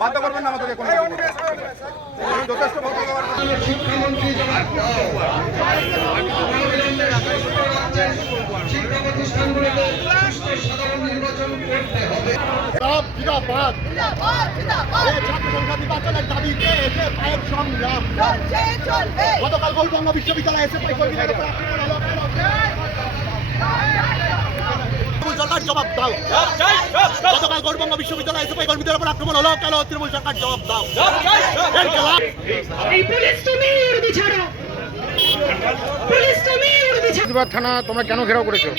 বাধ্য করবেন না আমাদেরকে যথেষ্ট শিক্ষামন্ত্রী শিক্ষা প্রতিষ্ঠানগুলোতে সাধারণ নির্বাচন করতে হবে। গতকাল গৌরবঙ্গ বিশ্ববিদ্যালয় এসএফআই কর্মীদের উপর সরকার জবাব দাও। গতকাল গৌরবঙ্গ বিশ্ববিদ্যালয় এসএফআই কর্মীদের উপর আক্রমণ হলো, কেন তৃণমূল সরকার জবাব দাও। থানা তোমরা কেন ঘেরাও করেছো?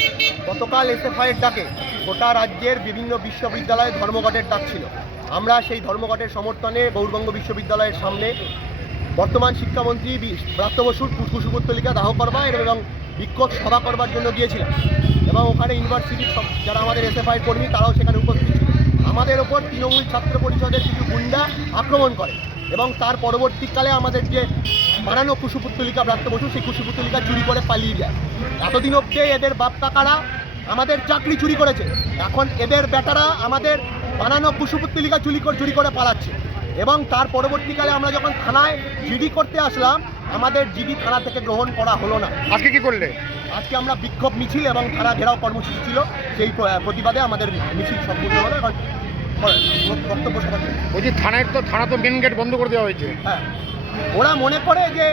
গতকাল এসএফআই এর ডাকে গোটা রাজ্যের বিভিন্ন বিশ্ববিদ্যালয়ে ধর্মঘটের ডাক ছিল। আমরা সেই ধর্মঘটের সমর্থনে গৌরবঙ্গ বিশ্ববিদ্যালয়ের সামনে বর্তমান শিক্ষামন্ত্রী ব্রাত্য বসুর কুশপুত্তলিকা দাহ করবা এবং বিক্ষোভ সভা করবার জন্য গিয়েছিলাম এবং ওখানে ইউনিভার্সিটির সব যারা আমাদের এসএফআই কর্মী তারাও সেখানে উপস্থিত ছিল। আমাদের ওপর তৃণমূল ছাত্র পরিষদের কিছু গুন্ডা আক্রমণ করে এবং তার পরবর্তীকালে আমাদের যে বানানো কুশপুত্তলিকা ব্রাত্য বসু সেই কুশপুত্তলিকা চুরি করে পালিয়ে যায়। এতদিন অবধি এদের বাপ কাকারা আমাদের চাকরি চুরি করেছে, এখন এদের বেটারা আমাদের বানানো কুশপুত্তলিকা চুরি করে পালাচ্ছে এবং তার পরবর্তীকালে আমরা যখন থানায় জিডি করতে আসলাম আমাদের জিডি থানা থেকে গ্রহণ করা হলো না। আজকে কি করলে? আজকে আমরা বিক্ষোভ মিছিল এবং থানা ঘেরাও কর্মসূচি ছিল, সেই প্রতিবাদে আমাদের মিছিল সম্পূর্ণ হলো এবং বক্তব্য সভা ছিল। বলছি থানা তো মেন গেট বন্ধ করে দেওয়া হয়েছে। হ্যাঁ, ওরা মনে করে যে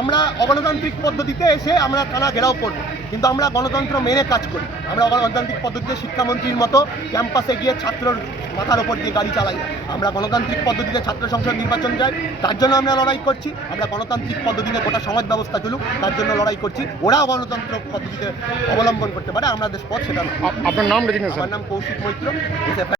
আমরা অগণতান্ত্রিক পদ্ধতিতে এসে আমরা থানা ঘেরাও করব, কিন্তু আমরা গণতন্ত্র মেনে কাজ করি। আমরা গণতান্ত্রিক পদ্ধতিতে শিক্ষামন্ত্রীর মতো ক্যাম্পাসে গিয়ে ছাত্রর মাথার ওপর দিয়ে গাড়ি চালাই। আমরা গণতান্ত্রিক পদ্ধতিতে ছাত্র সংসদ নির্বাচন চাই, তার জন্য আমরা লড়াই করছি। আমরা গণতান্ত্রিক পদ্ধতিতে গোটা সমাজ ব্যবস্থা চলুক তার জন্য লড়াই করছি। ওরাও গণতন্ত্র পদ্ধতিতে অবলম্বন করতে পারে, আমাদের পথ সেটা না। আপনার নাম? আমার নাম কৌশিক মৈত্র।